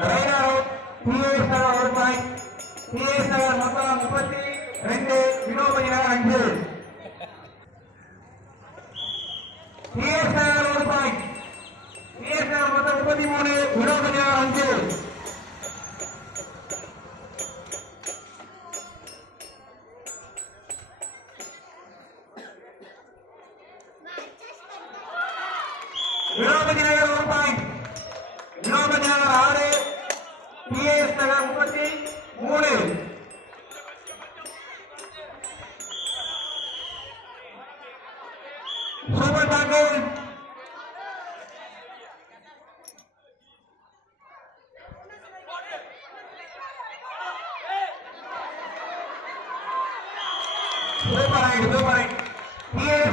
Raina road PSR రూపాయి PSR మొత్తం ముప్పత్తి రెండు వినోబైన అంజు పిఎస్ఆర్ రూపాయి పిఎస్ఆర్ మొత్తం ముప్పత్తి మూడు వినోబైన అంజు விரோதகிரக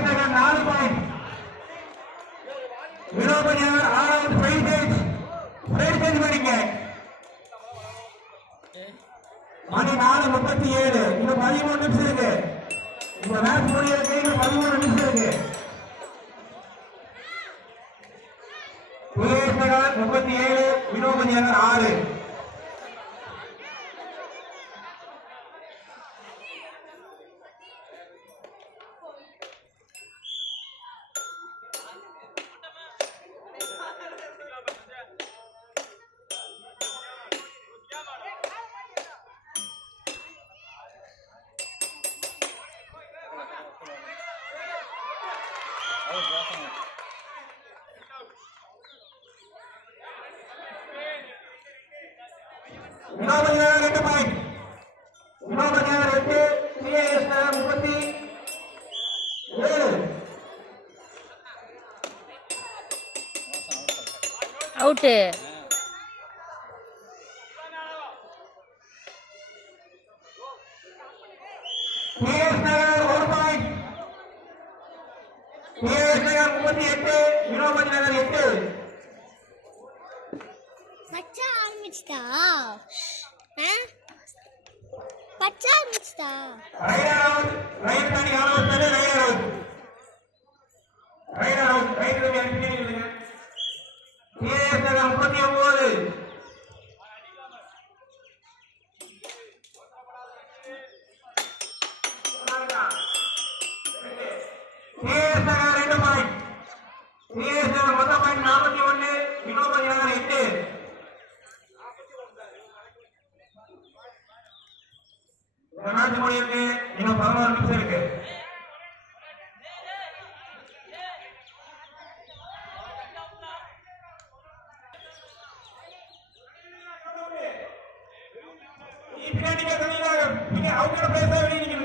நகர் நாலு பாயிண்ட் வினோபதி நகர் ஆறாவது ஃபைவ் சேஞ்ச் ஃபைவ் மணி நாலு முப்பத்தி ஏழு. இன்னும் பதிமூணு நிமிஷம் இருக்கு. இந்த மேட்ச் முடிய இன்னும் பதிமூணு நிமிஷம் இருக்கு. முப்பத்தி ஏழு வினோபதி ஆறு. வினோபதி நகர் ரெண்டு பாயிண்ட் வினோபதி நகர் எட்டு பிஎஸ் நகர் முப்பத்தி ஏழு அவுட்டு பிஎஸ் நகர் நகர் முப்பத்தி எட்டு வினோபதி நகர் எட்டு. பச்சை ஆரம்பிச்சிட்டா பச்சை ஆரம்பிச்சிட்டா அவுட் ரைட் தாண்டி கால வச்சாலே ரைடர் நாட்டு மொழி இருக்கு. இன்னும் பதினோரு நிமிஷம் இருக்கு. பின்னாடி நிக்க நீங்க அவங்க பேச வேண்டிய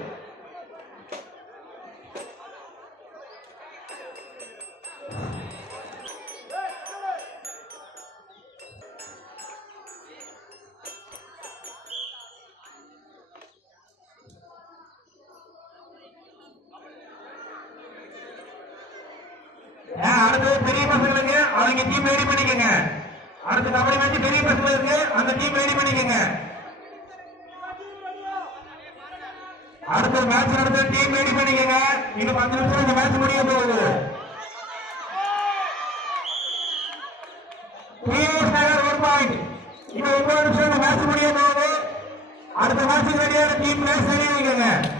அடுத்தது பெரிய பசங்களுக்கு அவங்க டீம் ரெடி பண்ணிக்கங்க. அடுத்த கபடி மேட்ச் பெரிய பசங்க இருக்கு. அந்த டீம் ரெடி பண்ணிக்கங்க. அடுத்த மேட்ச் நடத்த டீம் ரெடி பண்ணிக்கங்க. இன்னும் பத்து நிமிஷம் இந்த மேட்ச் முடிய போகுது. நகர் பாயிண்ட் இன்னும் ஒன்பது நிமிஷம் இந்த மேட்ச் முடிய போகுது. அடுத்த மேட்சுக்கு ரெடியான டீம் மேட்ச் ரெடி பண்ணிக்கங்க